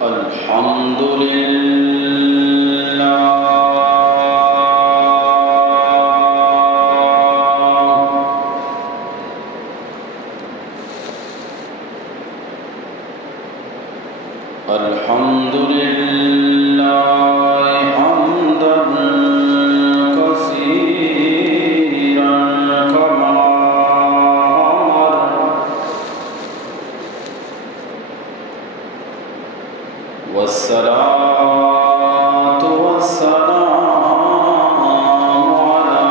الحمد لله حمدا كثيرا كما أمر والصلاة والسلام على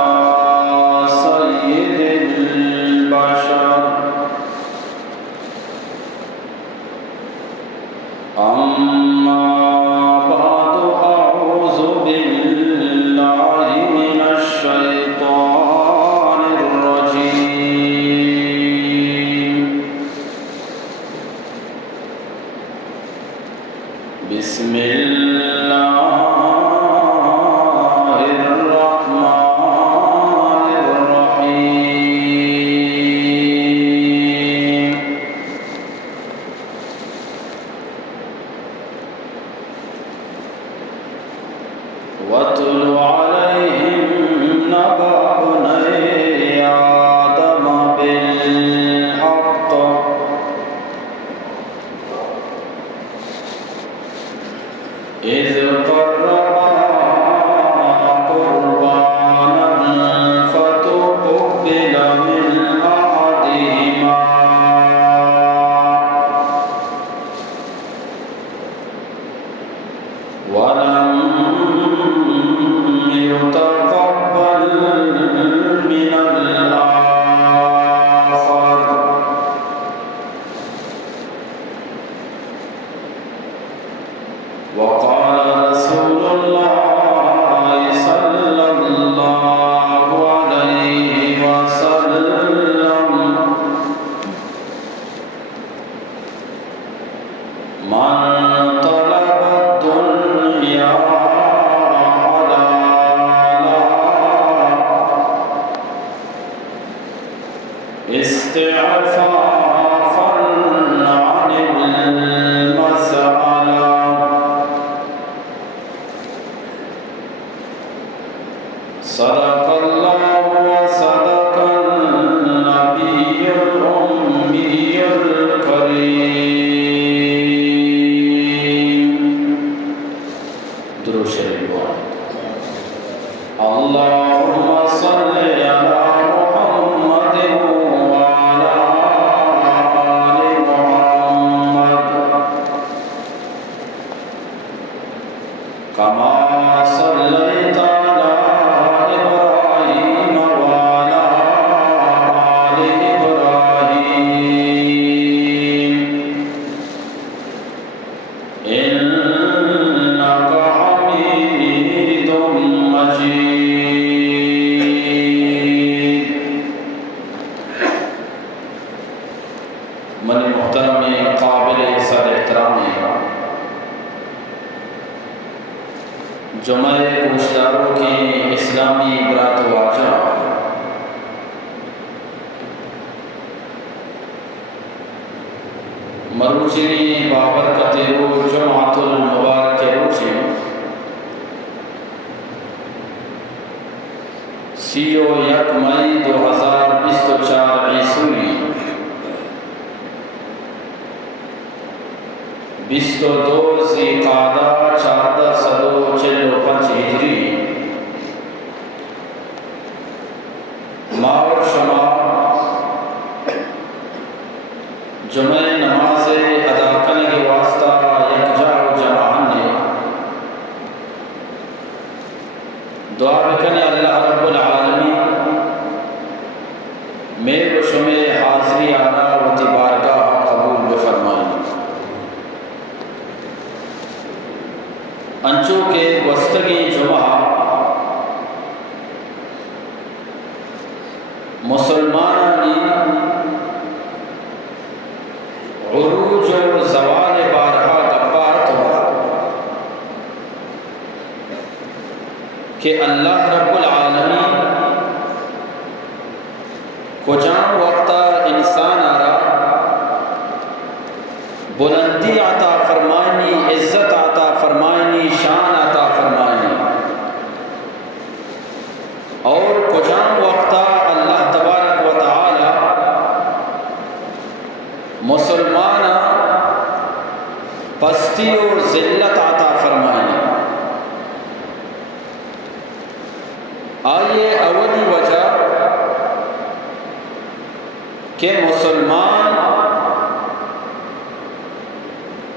سيد البشر أما بعد أعوذ بالله من الشيطان الرجيم بسم الله الرحمن الرحيم واتل عليهم نبأ بني آدم بالحق إذ قربا قربانا فتقبل من أحدهما ولم يتقبل من الآخر وقال رسول الله صلى الله عليه وسلم من طلب الدنيا حلالا استعفافا عن المسألة صدق الله وصدق النبي الأمي الكريم درود شریف اللهم صل على محمد وعلى آل محمد كما صليت على إبراهيم وعلى آل إبراهيم إنك حميد مجيد من محترم قابل صد احترام جمعہ گوشداروں کی اسلامی برات واجہ مروچینی بابرکت رو جمعۃ المبارک روچے سیو یک مئی 2024 عیسوی 22 ذیقعدہ 1445 ہجری ما اور شما جمعہ نماز ادا کرنے کے واسطہ یکجا و جماعت نے دعا بکنے اللہ رب العالمین میرے و شمع حاضری آنا و تبارگاہ قبول بفرمائیں انچو کے گستگی جمعہ مسلمانانی عروج و زوال بارہا گپار تو کہ اللہ رب العالمین کو جان وقتا انسان آرا بلندی عطا فرمانی پستی اور ذلت عطا فرمائیں۔ آئیے اولی وجہ کہ مسلمان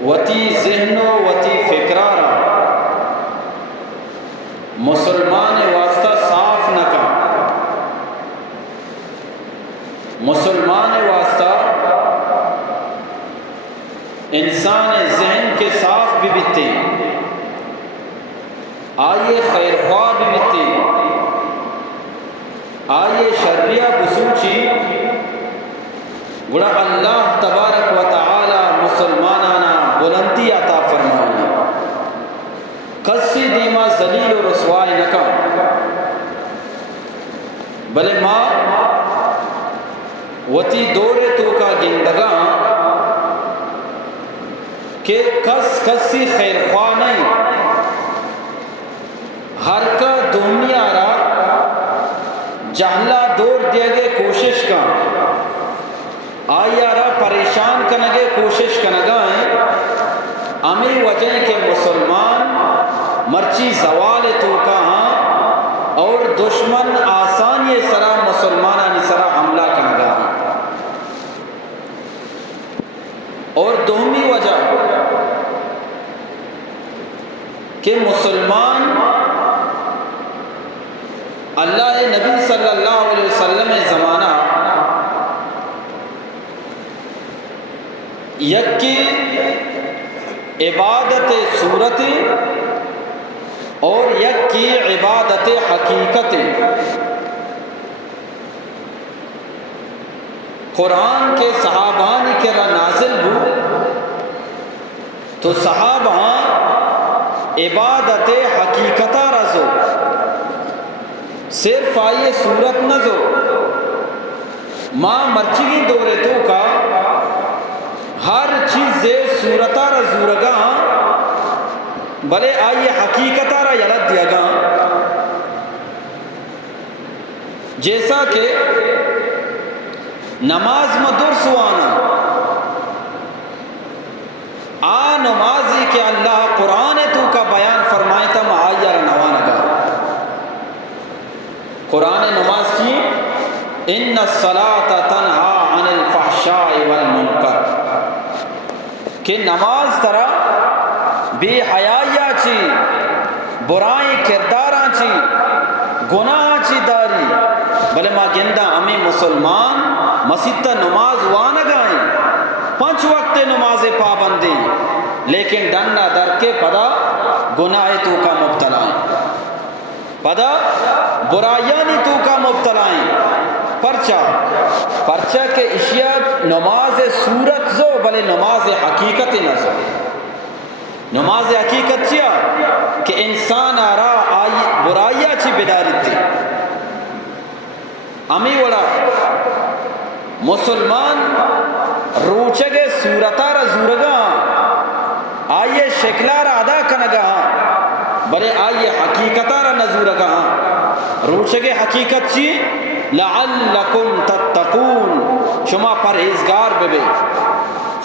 وتی ذہن و وتی فکرارا مسلمان واسطہ صاف نہ کا، مسلمان واسطہ انسان ذہن کے صاف بھی بیتے، آئیے خیر خواہ بھی بیتے، آئیے شریعہ بسوچی گڑا اللہ تبارک و تعالی مسلمانانا بلندی عطا فرمائے، کسی دیما ذلیل و رسوائی نکا، بلے ماں وتی دورے تو کا گندگا کہ کسی خیر خواہ نہیں، ہر کا دنیا را جہلا دور دیا گے کوشش کا، آیا را پریشان کنگے کوشش کنگائیں، امی وجہ کہ مسلمان مرچی زوال تو کا ہاں اور دشمن آسانی سرا مسلمانانی سرا حملہ کنگا، اور دومی وجہ کہ مسلمان اللہ نبی صلی اللہ علیہ وسلم زمانہ یکی عبادت صورت اور یکی عبادت حقیقت، قرآن کے صحابان کے را نازل ہو تو صحابہ عبادت حقیقتہ رزو، صرف آئیے صورت نزو ماں مرچگی دورے تو کا ہر چیز صورتہ رزورگا بلے آئیے حقیقتہ را یلد دیا گا، جیسا کہ نماز مدر سوانا آ نمازی کہ اللہ قرآن تو کا بیان فرمائے تا آئیہ نوانگا، قرآن نماز کی ان الصلاة تنہا عن الفحشاء والمنکر، کہ نماز ترا بے حیایا چی برائیں کرداراں چی گناہ چی داری، بلے ما گندہ ہمیں مسلمان مسجد نماز وانگائیں، 5 وقت نماز پابندی، لیکن ڈنڈا در کے پدا گناہ تو کا مبتلا ہیں، پدا برائیانی تو کا مبتلا ہیں، پرچہ کے اشیاء نماز صورت زو بلے نماز حقیقت نہ زو، نماز حقیقت چیا کہ انسان آرا آئی برائیہ چی بیداری تھی، امی وڑا مسلمان روچگے صورتہ را زورگا آئیے شکلہ را ادا کنگا بلے آئیے حقیقتہ را نزورگا، روچگے حقیقت چی لعلکم تتقون، شما پرہیزگار بے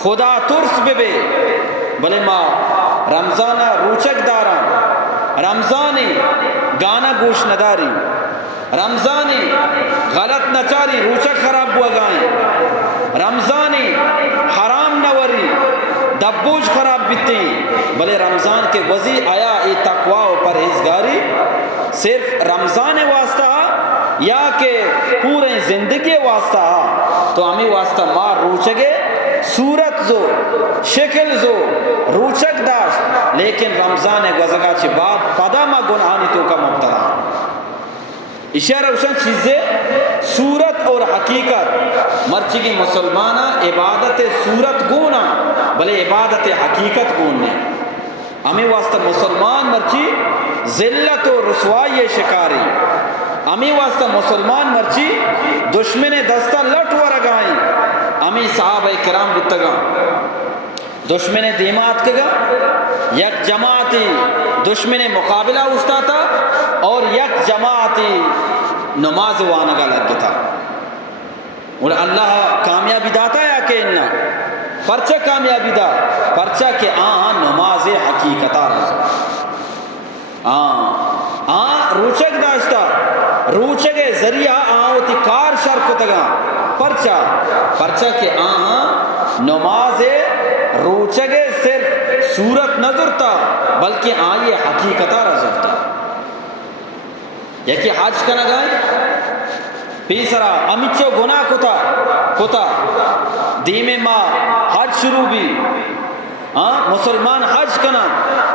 خدا ترس بے، بلے ما رمضانہ روچک دارا، رمضانی گانا گوش نداری، رمضانی غلط نچاری روچک خراب ہوا گائیں، رمضانی حرام نوری دبوج خراب بیتی، بلے رمضان کے وزی آیا ای تقوی و پرہیزگاری صرف رمضان واسطہ یا کہ پورے زندگی واسطہ، تو ہمیں واسطہ مار روچگے صورت زو شکل زو روچک داشت، لیکن رمضان گزگا چی بعد پدا ما گناہانی تو کا مبتلا، اشارہ روشن چیزیں صورت اور حقیقت مرچی مسلمانہ عبادت صورت گونا بلے عبادت حقیقت گونے، ہمیں واسطہ مسلمان مرچی ذلت و رسوائی شکاری، ہمیں واسطہ مسلمان مرچی دشمن دستہ لٹ ورگائیں، ہمیں صحابہ کرام بتگا دشمن دیمات کگا یک جماعتی دشمن مقابلہ استا تھا اور یک جماعتی نماز وانگا لگ تھا، اور اللہ کامیابی داتا یا کہ انہا پرچہ کامیابی دا، پرچہ کہ روچک داشتا روچک ذریعہ آوتی کار شر کو تگا پرچا کہ نماز روچک صرف صورت نظرتا بلکہ آئیے حقیقتا رضرتا یکی حج کا نگائیں پیسرا امیچو گناہ کتا دیم ما حج شروع بھی مسلمان حج کنا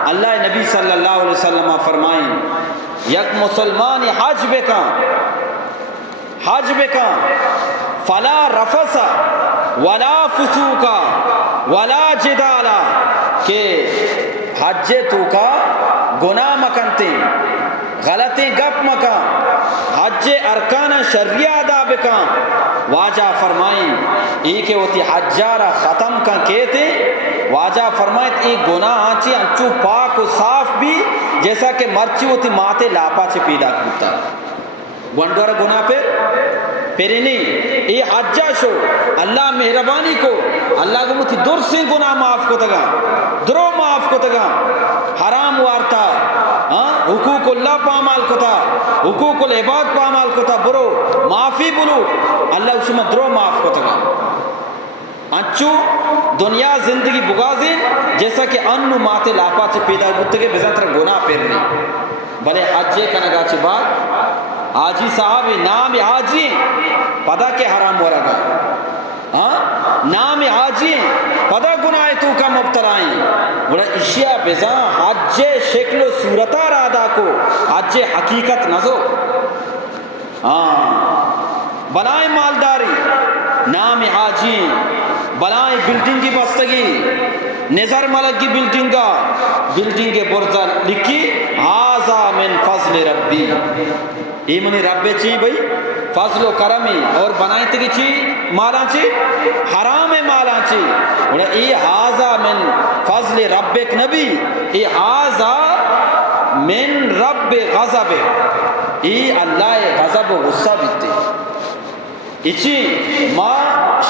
اللہ نبی صلی اللہ علیہ وسلم فرمائیں یک مسلمان حج بکا فلا رفسا ولا فسوقا ولا جدالا کہ حج تو کا گناہ مکنتے غلطیں گپ مکان حج ارکان شریعہ ادا بکان واجہ فرمائیں ایک ہوتی حجارہ ختم کا کہتے واجہ فرمائیں ایک گناہ آنچی انچو پاک و صاف بھی جیسا کہ مرچی ہوتی ماتے لاپا چے پیدا کرتا گنڈورا گناہ پھر نہیں یہ حجہ شو اللہ مہربانی کو اللہ کو مجھے در سے گناہ معاف کو تگا درو معاف کو تگا حرام وارتا حقوق اللہ پامال کتا حقوق العباد پامال کتا برو معافی بلو اللہ اس میں درو معاف کتا گا انچو دنیا زندگی بغازین جیسا کہ انو ماتے لاپا چے پیدا گتے کے بزنتر گناہ پھر نہیں بلے حجے کنگا چے بعد حاجی صاحب نام حاجی پدا کے حرام ہو رہا نام حاجی پدا گناہ تو کا مبتلائیں بڑا اشیاء بزا حج شکل و صورتہ رادا کو حج حقیقت نزو بلائیں مالداری نام حاجی بلائیں بلڈنگ کی بستگی نظر ملک کی بلڈنگ کے برزہ لکھی حاذا من فضل ربی یہ منی رب چی بھئی فضل و کرمی اور بنائیں تکی چی مالا چی حرام مالا چی یہ حاذا من فضل ربک نبی یہ حاذا من رب غضب یہ اللہ غضب و غصہ بیتے اچھی ما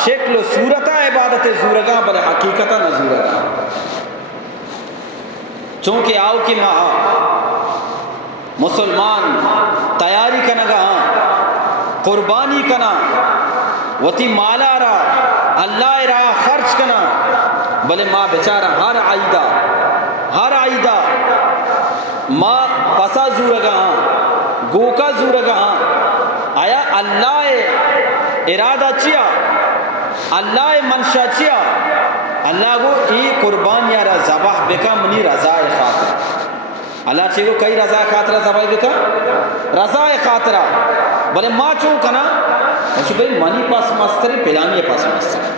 شکل و صورتہ عبادت زورگاں بلے حقیقتہ نزورگاں چونکہ آؤ کی ماہ مسلمان تیاری کنگا قربانی کنا وتی مالا را اللہ را خرچ کنا بلے ماں بیچارہ ہر عیدہ ماں پسا زورگا گوکا زورگا آیا اللہ ارادہ چیا اللہ منشا چیا اللہ کو ای قربانیہ را زباہ بکا منی رضائے خاطر اللہ چاہے کو کئی رضا خاطرہ زبائی بکا رضا خاطرہ بلے ماں چون کنا مجھے بھئی منی پاس مستری پلانی پاس مستری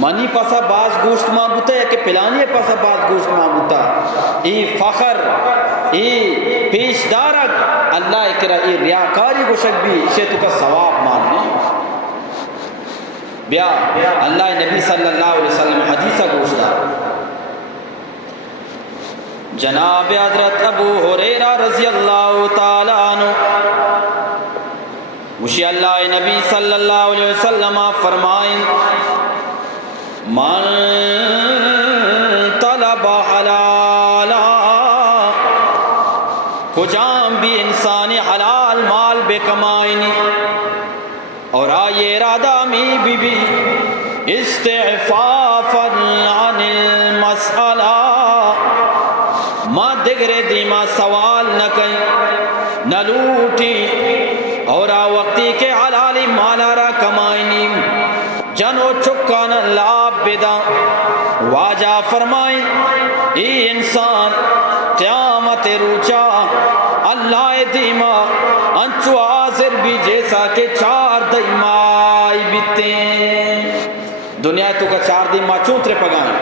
منی پاسا باز گوشت مانگوتا ہے کہ پلانی پاسا باز گوشت مانگوتا ای فخر ای پیشدارک اللہ اکرہ ای ریاکاری کو شک بھی اسے تو کا ثواب ماننا بیا اللہ نبی صلی اللہ علیہ وسلم حدیثہ گوشتا جناب حضرت ابو ہریرہ رضی اللہ تعالیٰ عنہ وشی اللہ نبی صلی اللہ علیہ وسلم فرمائیں من طلب حلالا کجام بھی انسان حلال مال بے کمائنی اور آئے ارادہ می بی استعفافا عن المسئلہ ما دگرے دیما سوال نہ کہیں نہ لوٹی اور وقتی کے حلالی مالا را کمائنی جنو چکان لاب بدا واجہ فرمائیں ای انسان قیامت روچا اللہ دیما انچو حاضر بھی جیسا کہ 4 دیمائی بیتیں دنیا تو کا 4 دیما چونترے پگائیں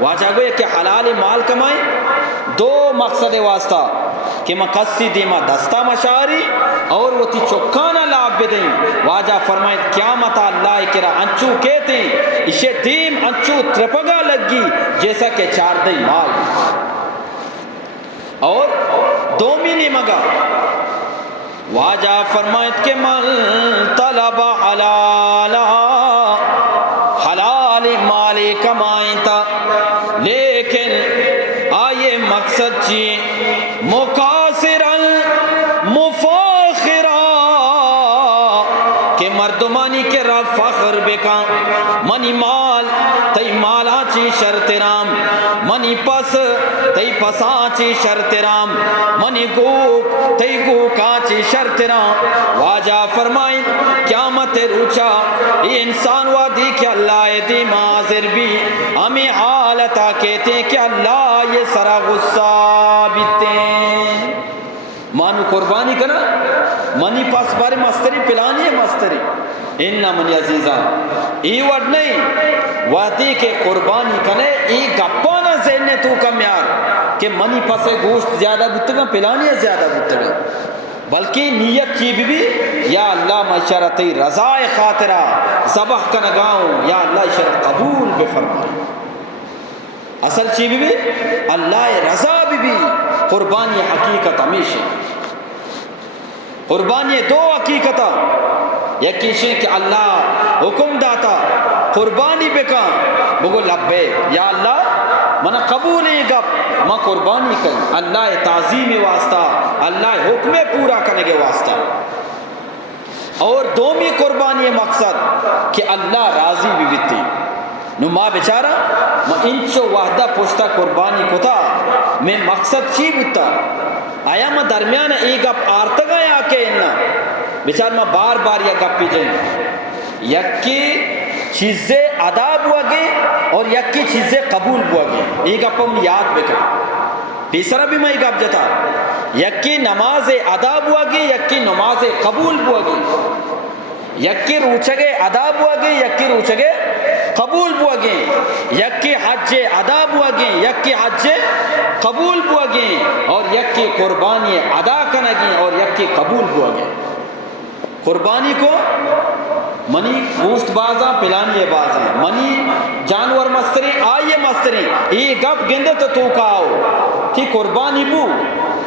واجہ گوئے کہ حلال مال کمائیں 2 مقصد واسطہ کہ مقصد دیما دستا مشاری اور وہ تی چکانا لاب بدیں واجہ فرمائیں قیامت اللہ کرا انچو کہتے ہیں اسے دیم انچو ترپگا لگی جیسا کہ 4 دی مال اور 2 مہینے مگا واجہ فرمائیں کہ من طلب حلالا حلال مال کمائیں تا لیکن آئے مقصد چی مقاصرا منی مال تی مالا چی شرط رام، منی پس تی پسا چی شرط رام، منی گوک تی گوکا چی شرط رام۔ واجہ فرمائیں قیامت روچا یہ انسان وادی کہ اللہ دی معاذر بھی ہمیں حالتا کہتے ہیں کہ اللہ یہ سرا غصہ بیتے مانو قربانی کنا منی پاس بارے مستری پلانی ہے مستری انہا منی عزیزہ ای وڈ نہیں وادی کے قربانی کنے ای گپانا ذہنے تو کا میار کہ منی پاس گوشت زیادہ بتگا پلانی ہے زیادہ بتگا، بلکہ نیت کی بھی یا اللہ میں اشارتی رضا خاطرہ ذبح کنگاؤں یا اللہ اشارت قبول بے فرمائے، اصل چیز بھی اللہ رضا بھی قربانی حقیقت ہمیشہ قربانی دو حقیقت یکیشن کہ اللہ حکم داتا قربانی بکا بگو لبے یا اللہ منا قبول گپ میں قربانی کریں اللہ تعظیم واسطہ اللہ حکم پورا کرنے کے واسطہ، اور دومی قربانی مقصد کہ اللہ راضی بھی بیتی نو ماں بیچارہ میں انچو وحدہ پوچھتا قربانی کو تھا میں مقصد چی بتا آیا میں درمیان ایک گپ آرتگا یا کہ انہا بیچار میں بار بار یا گپ پی جائیں یکی چیزیں ادا بوا گے اور یکی چیزیں قبول بوا گے ایک گپ ہم یاد بکر تیسرا بھی میں ایک گپ جتا یکی نماز ادا بوا گے یکی نماز قبول بوا گے، یکی روچگے ادا بوا گے یکی روچگے قبول بوا گے، یکی حج ادا بوا گے یکی حج قبول بوا گے، اور یکی قربانی ادا کنگی اور یکی قبول بوا گے۔ قربانی کو منی گوشت بازاں پلانی بازاں منی جانور مستری آئیے مستری یہ گپ گندے تو کاؤ تھی قربانی بو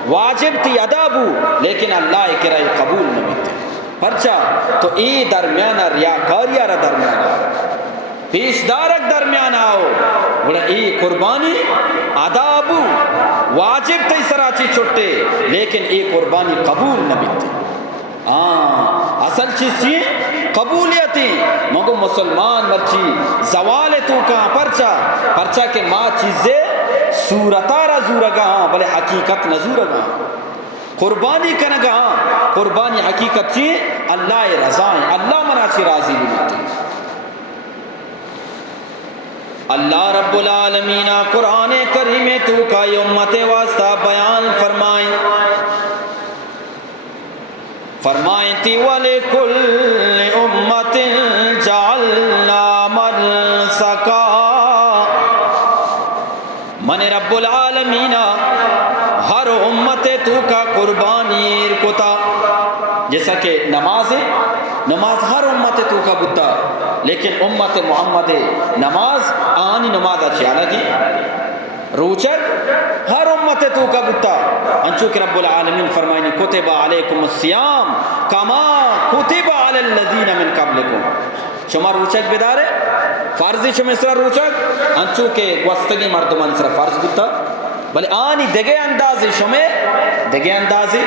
واجب تھی ادا بو لیکن اللہ کرائی قبول نہ بیتے پرچا تو ای درمیانہ ریاکاریہ را درمیانہ پیشدارک درمیان آؤ بڑا ای قربانی ادا بو واجب تی سراچی چھٹے لیکن ای قربانی قبول نہ بیتے اصل چیز چی قبولیتی مگو مسلمان مرچی زوال تو کہاں پرچا کہ ماں چیزیں صورتا رزورگا ہاں بلے حقیقت نزورگا قربانی کنگا ہاں قربانی حقیقت چی اللہ رضائیں اللہ مناچی راضی بناتی۔ اللہ رب العالمین قرآن کریم تو کا امت واسطہ بیان فرمائیں تی وَلِكُلِّ أُمَّةٍ جَعَلْنَا مَنْسَكًا من رب العالمین ہر امت تو کا قربانی کتا جیسا کہ نماز ہر امت تو کا بتا لیکن امت محمد نماز آنی نماز اچھانا کی روچک ہر امت تو کا بتا انچو کہ رب العالمین فرمائنی کتب علیکم الصیام کما کتب علی الذین من قبلکم شما روچک بدارے فرضی شما اسرا روچک انچو کہ گوستگی مردمان اسرا فرض بتا بلے آنی دگے اندازی شما دگے اندازی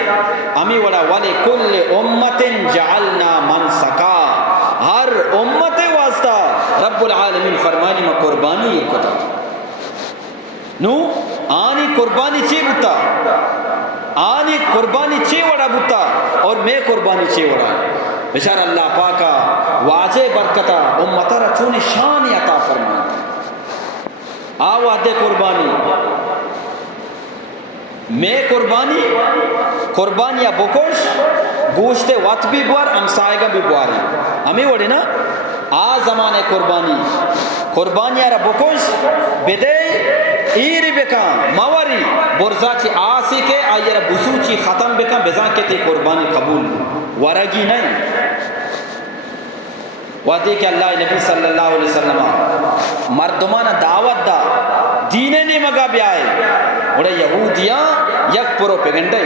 امی ولا ولی کل امت جعلنا منسکا ہر امت واسطہ رب العالمین فرمائنی میں قربانی کتا نو آنی قربانی چی بتا آنی قربانی چی وڑا بتا اور میں قربانی چی وڑا بشار اللہ پاکا واجہ برکتا امتا رچون شانی عطا فرمان آواد قربانی میں قربانی بکوش گوشت وات بھی بوار امسائگا بھی بواری ہمیں وڑی نا آ زمان قربانی را بکوش بدے ایری بکان موری برزا چی آسی کے آئی را بسو چی ختم بکان بزان کے تی قربانی قبول ورگی نہیں وعدی کہ اللہ نبی صلی اللہ علیہ وسلم مردمان دعوت دا دینے نہیں مگا بھی آئے بڑے یہودیاں یک پروپیگنڈا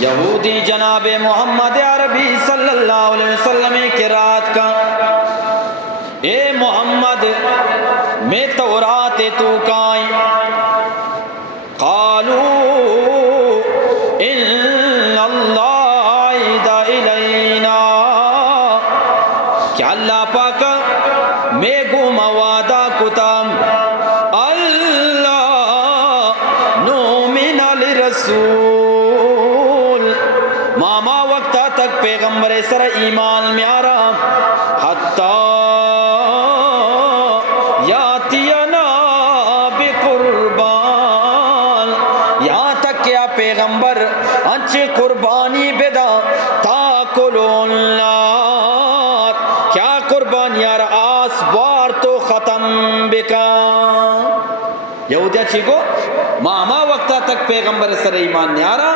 یہودی جناب محمد عربی صلی اللہ علیہ وسلم کی رات کا اے محمد میں تورات تو کائیں قالوا ان اللہ عید الینا کہ اللہ رسول ماما وقتا تک پیغمبر سر ایمان میارا حتی یاتینا بقربان یہاں تک کیا پیغمبر انچے قربانی بدا تاکلون النار کیا قربانی یار آس بار تو ختم بکا یہودیہ چیکو ماما وقتا تک پیغمبر سر ایمان نیارا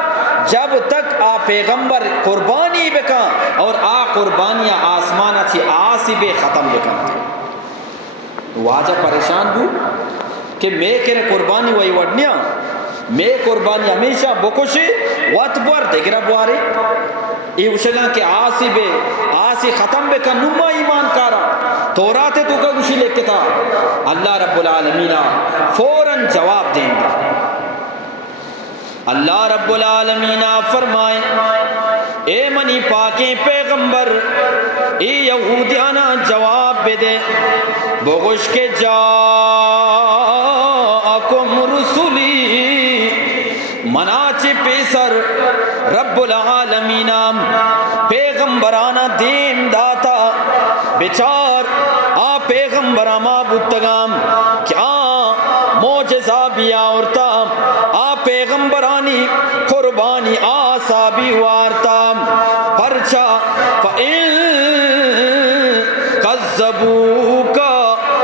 جب تک آ پیغمبر قربانی بکا اور آ قربانیاں آسمانہ چی آسی بے ختم بکا واجہ پریشان ہو کہ میں کرے قربانی وہی وڈنیا میں قربانی ہمیشہ بکوشی وات بوار دیگرہ بوارے یہ وشگاں کہ آسی ختم بکا نما ایمان کارا تورات تو کا گوشی لکھتا تھا اللہ رب العالمین فوراً جواب دیں گا اللہ رب العالمین فرمائیں اے منی پاکیں پیغمبر اے یہودیانا جواب دے بغش کے جاءکم رسولی مناچ پیسر رب العالمین پیغمبرانا دین داتا بچار آ پیغمبرہ معبودتگام کیا موجزہ بیا اورتا آ پیغمبرانی قربانی آسا بھی وارتا پرچا فَإِن قَذَّبُوكَ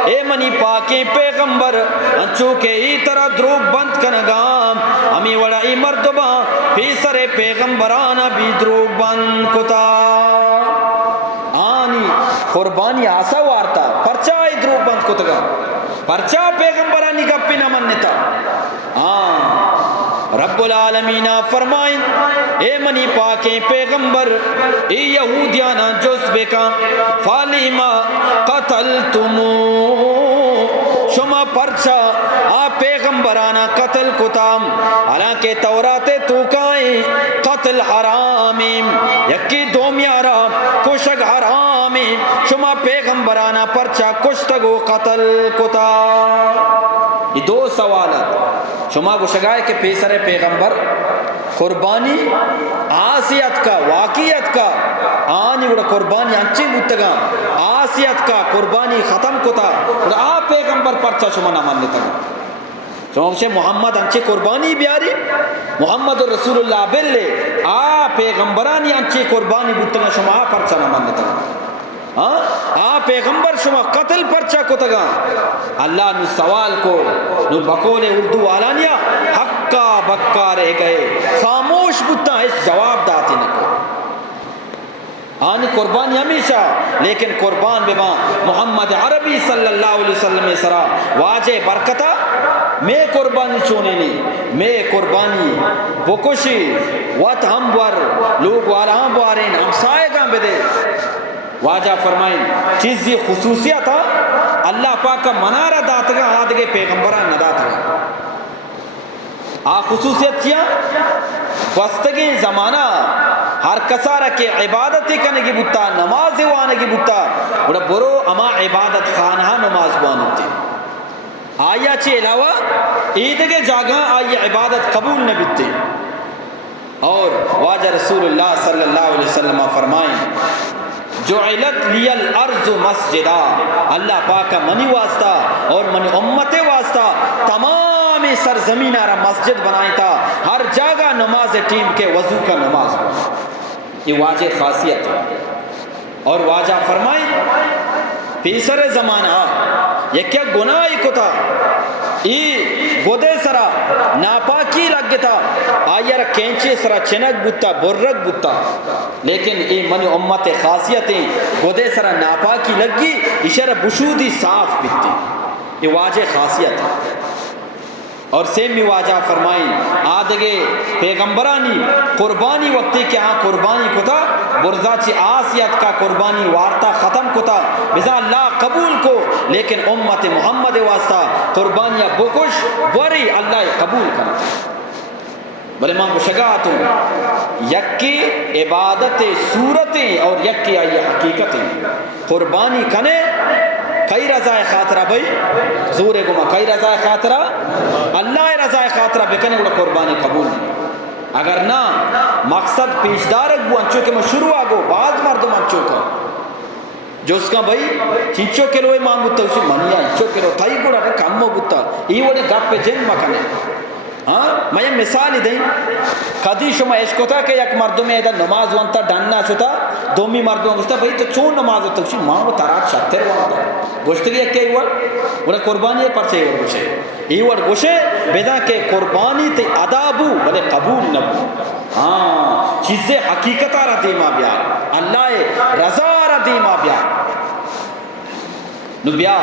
اے منی پاکیں پیغمبر انچوکے ای طرح دروگ بند کنگام ہمیں وڑا ای مردبا پیسر پیغمبرانا بھی دروگ بند کتا آنی قربانی آسا وارتا پرچا ای دروگ بند کتگا پرچا پیغمبرانی گپی نہ منتا رب العالمین فرمائیں اے منی پاکیں پیغمبر ای یہودیانا جس بکا فالیما قتلتمو شما پرچا آ پیغمبرانا قتل کتام حالانکہ تورات توکائیں قتل حرامیم یکی دومیارا کشگ حرامیم شما پیغمبرانا پرچا کشتگو قتل کتا یہ دو سوالات شما کو شگائے کہ پیسر پیغمبر قربانی آسیت کا واقعیت کا آنی وڑا قربانی انچی بودتگا آسیت کا قربانی ختم کتا وڑا آ پیغمبر پرچا شما نمان لیتگا شما کچھ محمد انچی قربانی بیاری محمد رسول اللہ بلے آ پیغمبرانی انچی قربانی بودتگا شما آ پرچا نمان لیتگا آ پیغمبر شما قتل پرچا کتگا اللہ نو سوال کو نو بقول اردو والانیا حقا بکا رہ گئے خاموش بتا اس جواب داتی نکو آنی قربانی ہمیشہ لیکن قربان بما محمد عربی صلی اللہ علیہ وسلم سرا واجہ برکتا میں قربانی چونے نہیں میں قربانی بکشی وات ہم بور لوگ والا ہم بوارین ہم سائے گاں بدے واجہ فرمائیں چیزی خصوصیت تھا اللہ پاک کا منارہ داتگا آدھگے پیغمبران نداتگا خصوصیت کیا وستگی زمانہ ہر کسارہ کے عبادتی کنگی بتا نماز وانگی بتا بڑا برو اما عبادت خانہ نماز وانتی آیا چی علاوہ عیدگے جاگاں آئی عبادت قبول نبیتے اور واجہ رسول اللہ صلی اللہ علیہ وسلم فرمائیں جعلت لی الارض مسجدہ اللہ پاک کا منی واسطہ اور منی امت واسطہ تمام سرزمین آرہ مسجد بنائی تھا ہر جگہ نماز ٹیم کے وضو کا نماز یہ واجہ خاصیت ہے اور واجہ فرمائیں پیسر زمانہ یہ کیا گناہی کو تھا ای گودے سرا ناپاکی لگ گتا آئیر کینچے سرا چنک بوتا بررک بوتا لیکن ای من امت خاصیتیں گودے سرا ناپاکی لگی اشارہ بشودی صاف بیتی یہ واجہ خاصیت ہے اور سیمی واجہ فرمائیں آدھگے پیغمبرانی قربانی وقتی کہ ہاں قربانی کتا برزا چی آسیت کا قربانی وارتا ختم کتا بزا اللہ قبول کو لیکن امت محمد واسطہ قربانیاں بکش بری اللہ قبول کرتا بلے ماں کو شگاعتوں یکی عبادت صورتیں اور یکی آئی حقیقتیں قربانی کنے کئی رضا خاطرہ بھئی زورے گما کئی رضا خاطرہ اللہ رضا خاطرہ بکنے گوڑا قربانی قبول نہیں اگر نہ مقصد پیشدارک بو انچو کہ میں شروع آگو بعض مردم انچو کا جو اس کا بھائی چنچو کے لوئے مانگ بتا اسی منیا انچو کے لو تھائی گوڑا کہ کم ہو بتا ای وڑی گپ پہ جن مکنے میں مثالی دیں کدی شما عشق تھا کہ یک مردم ایدہ نماز وانتا ڈننا چھتا دومی مردم گوشتا بھائی تو چون نماز ہوتا اسی ماں وہ ترات شتر وانتا گوشتگی ایک کیا ہوا انہیں قربانی پرچے ایوڑ گوشے ایوڑ گوشے بیدا کہ قربانی تے ادابو بلے قبول نبو چیزیں حقیقت آرہ دیما بیا اللہ رضا آرہ دیما بیا نبیا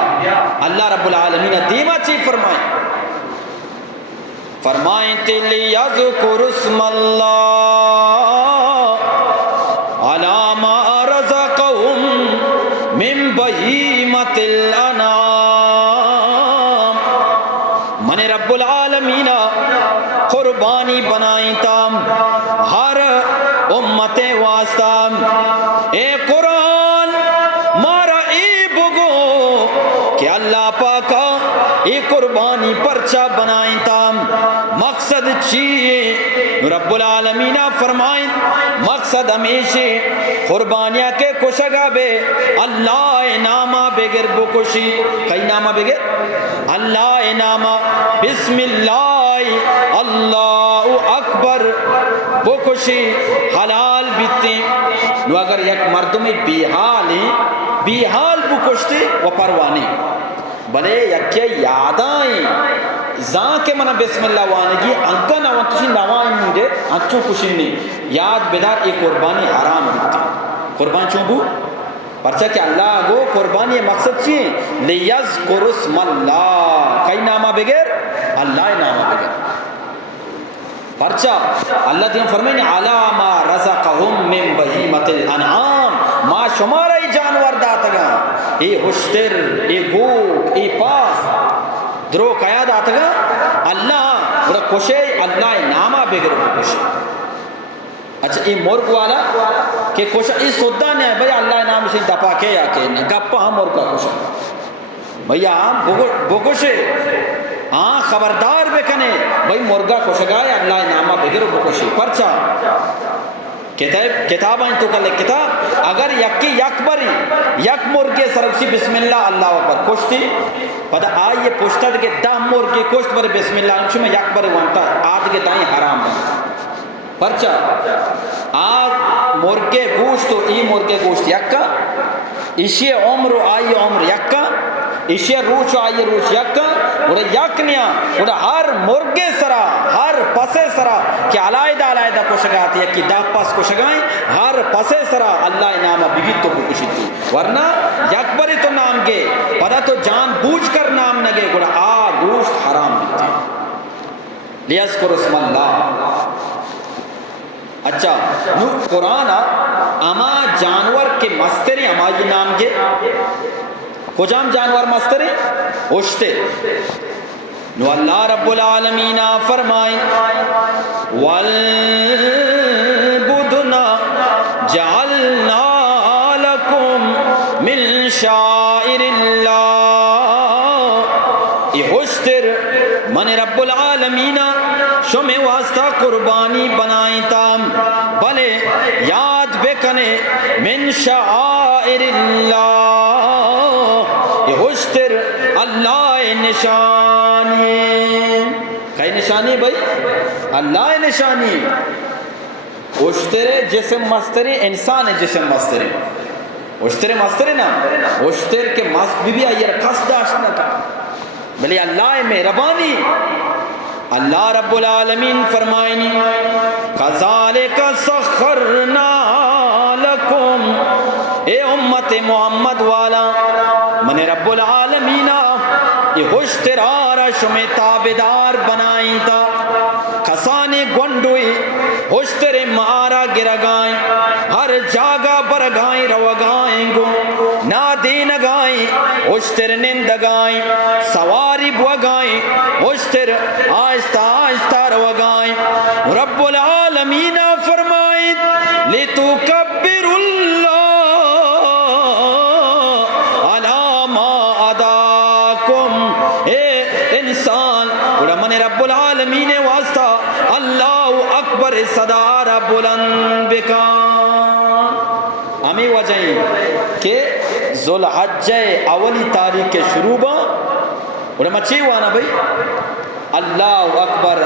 اللہ رب العالمین دیما چی فرمائیں فرمائیں تلی یذکر اسم اللہ علی ما رزقہم من بہیمت الانام من رب العالمین قربانی بنائیں تام ہر امت واسطہ اے قرآن مارا ای بگو کہ اللہ پاکا ای قربانی پرچہ بنائیں تام مقصد چیئے رب العالمین فرمائیں مقصد ہمیشہ قربانیاں کے کشگا بے اللہ نامہ بگر بکشی کئی نامہ بگر اللہ نامہ بسم اللہ اللہ اکبر بکشی حلال بیتے نو اگر یک مردم بیحال بکشتے و پروانے بلے یکی یادائیں زاں کے منہ بسم اللہ وانگی انکا نوانتوشی نوائیں مجھے انچو کشنی یاد بیدار ایک قربانی حرام بیتے قربان چون بو پرچہ کہ اللہ گو قربانی مقصد چیئے لیذکر اسم اللہ کئی نامہ بغیر اللہ نامہ بغیر پرچہ اللہ دیم فرمائیں علامہ رزقہم من بہیمت الانعام ما شمارہ جانور داتگا اے ہشتر اے گوک اے پاس درو قیاد آتگا اللہ اور کشے اللہ نامہ بگر کشے اچھا یہ مرگ والا کہ کشا اس سودہ نے بھئی اللہ نام سے دپا کے یا کہ گپا ہم مرگ کا کشا بھئی ہم بکشے خبردار بکنے بھئی مرگا کشگائے اللہ نامہ بگر بکشے پرچا کتاب آئیں تو کل کتاب اگر یکی یک بری یک مرگے سرکشی بسم اللہ اللہ اکبر کشتی پتہ آئیے پوچھتا تھا کہ دا مرگے کشت بری بسم اللہ انچو میں یک بری وانتا آدھ کے دائیں حرام بنا پرچا آگ مرگے گوشت تو ای مرگے گوشت یکا اسی عمر آئی عمر یکا اسی روچ آئی روچ یکا اور یک نیا اور ہر مرگے سرا ہر پسے سرا کہ علائدہ علائدہ کشگا آتی ہے کہ دا پس کشگائیں ہر پسے سرا اللہ نامہ بگیت تو بکشی تھی ورنہ یک بری تو نام گے پدا تو جان بوجھ کر نام نگے گوڑا گوشت حرام بیتے لیذکر اسم اللہ اچھا نو قرآن اما جانور کے مستری اما یہ نام گے کجام جانور مستری اشتے نو اللہ رب العالمین فرمائیں وَالْبُدْنَ جَعَلْنَا لَكُمْ مِنْ شَائِرِ اللَّهِ یہ اشتر من رب العالمین شمع واسطہ قربانی بنائیں تام بلے یاد بکنے من شعائر اللہ یہ اشتر اللہ نشانی کئی نشانی بھائی اللہ نشانی اشتر جسم مستری انسان جسم مستری اشتر مستری نا اشتر کے مست بھی آئیے رکھس داشتنا کا بلے اللہ مہربانی اللہ رب العالمین فرمائنی کذالک سخرنا لکم اے امت محمد والا من رب العالمین یہ ہوشترار شمع تابدار بنائیں تا کسانے گونڈوئی ہوشتر مارا گرگائیں ہر جاگہ برگائیں روگائیں گو نادین گائیں ہوشتر نندگائیں سواری بوگائیں ہوشتر آہستہ آہستہ روگائیں رب العالمین فرمائیں لِتُكَبِّرُ اللَّهَ عَلَى مَا أَدَاكُمْ اے انسان اور من رب العالمین واسطہ اللہ اکبر صدارہ بلند بکان. ہمیں وجہ کہ ذوالحجہ اولی تاریخ کے شروع با اور ہم اچھی ہوا نا بھئی اللہ اکبر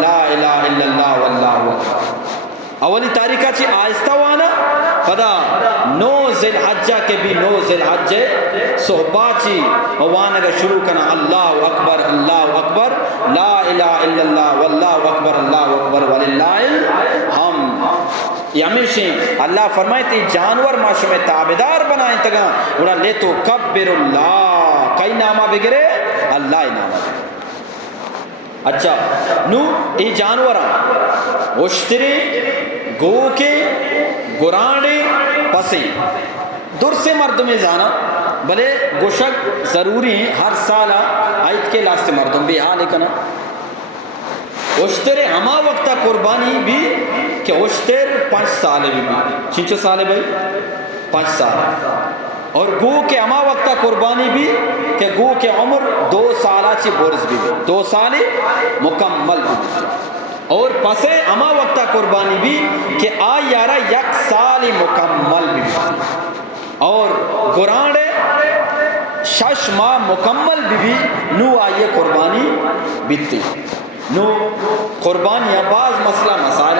لا الہ الا اللہ واللہ اکبر اولی تاریخ چی آہستہ ہوا نا پدا 9 ذی الحجہ کے بھی 9 ذی الحجہ صحباچی وانگا شروع کنا اللہ اکبر لا الہ الا اللہ واللہ اکبر وللہ الحمد. یہ ہمیشہ اللہ فرمائے تی جانور معاشر میں تابدار بنائیں تگا انہا لے تو کبر اللہ کئی نامہ بگرے اللہ نامہ بگرے. اچھا نو ای جانوراں اشتری گوکے گرانڈے پسی در سے مردم زانا بلے گوشک ضروری ہیں ہر سالہ آیت کے لاستے مردم بھی ہاں لیکن اشتر ہما وقتا قربانی بھی کہ اشتر 5 سالے بھی چینچو سالے بھائی 5 سالے اور گو کے ہما وقتا قربانی بھی کہ گو کے عمر 2 سالہ چی بورز بھی 2 سالے مکمل بھی اور پسے ہما وقتا قربانی بھی کہ آیارہ 1 سال مکمل بھی اور گرانڈے 6 ماہ مکمل بھی نو آئیے قربانی بیتی نو قربانی بعض مسئلہ مسائل